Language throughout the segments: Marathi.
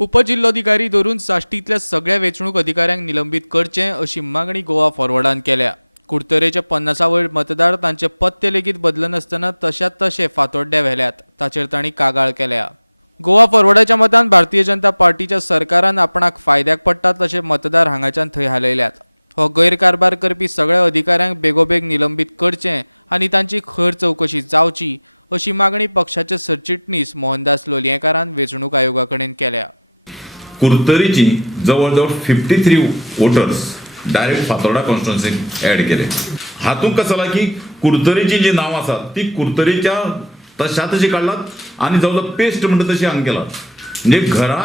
उपजिल्लोधिकारी धरून साश्टीतल्या सगळ्या वेंचणूक अधिकाऱ्यांक निलंबित करचें अशी मागणी गोवा फॉरवर्डान केल्या। कुडतरेचे 50 वयर मतदार तांचे पत्ते लेगीत बदलनासतना तशाच तशे फातोड्ड्या व्हेल्यात, ताचेर तांणी कागाळ केल्या। गोवा फॉरवर्डाच्या मतान भारतीय जनता पार्टीच्या सरकारान आपणाक फायद्याक पडटा तशे मतदार हांगाच्यान थंय हालयल्यात। हो गैरकारबार करपी सगळ्या अधिकाऱ्यांक बेगोबेग निलंबित करचें आनी तांची खर चवकशी जावची अशी मागणी पक्षाचे सरचिटणीस मोहनदास लोलयेकारान वेंचणूक आयोगा कडेन केल्या। कुर्तरीची जवळजवळ 53 वोटर्स डायरेक्ट फातोर्डा कॉन्स्टिट्युएन्सीक ऍड केले। हातूंत कसं जाला की कुर्तरीची जी नांव आसात ती कुर्तरीच्या तशा तशी काडलात आनी जवळ पेस्ट म्हणटा तशी हांगा केलात, म्हणजे घरा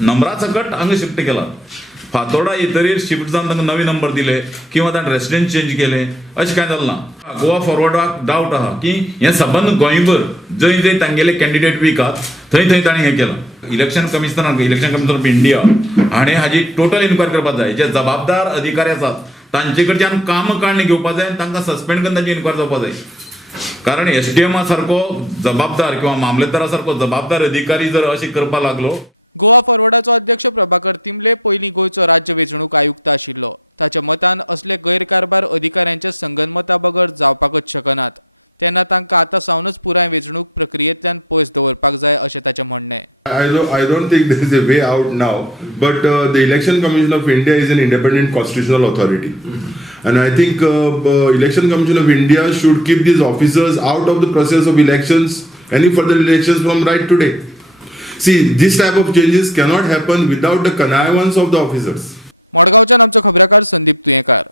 नंबरा सकट हांगा शिफ्ट केलात। फातोर्डा येतरीर शिफ्ट जावन तांकां नवे नंबर दिले किंवा ताणें रेसिडेंस चेंज केले अशें कांय जालें ना। गोवा फॉरवर्डाक डावट आहा की हें सबंद गोंयभर जंय जंय तांगेले कॅन्डिडेट वीक आहात थंय थंय ताणें हें केलां। इलेक्शन कमिशनर ऑफ इंडिया हाणें हाजी टोटल इन्क्वायरी करपाक जाय। जे जबाबदार अधिकारी आसात तांचे कडच्यान काम काडणी घेवपाक जाय, तांकां सस्पेंड करून तांची इन्क्वायरी जावपाक जाय। कारण एसडीएमा सारको जबाबदार किंवा मामलेदारा सारको जबाबदार अधिकारी जर अशें करपाक लागलो। गोवा फॉरवर्डाचो अध्यक्ष प्रभाकर तिंबले पयलीं गोंयचो राज्य वेंचणूक आयुक्त आशिल्लो। ताच्या मतान असले गैरकारबार अधिकाऱ्यांचे संगनमता बगर जावपाकच शकनात, तेन्ना तांकां आतां सावनच पुराय वेंचणूक प्रक्रियेंतल्यान पयस दवरपाक जाय अशें ताचें म्हणणें। I don't think there is a way out now, but the Election Commission of India is an independent constitutional authority, and I think Election Commission of India should keep these officers out of the process of elections, any further elections from right today. See, this type of changes cannot happen without the connivance of the officers. मडगांवच्यान आमचो खबराकार संदीप तुयेंकार।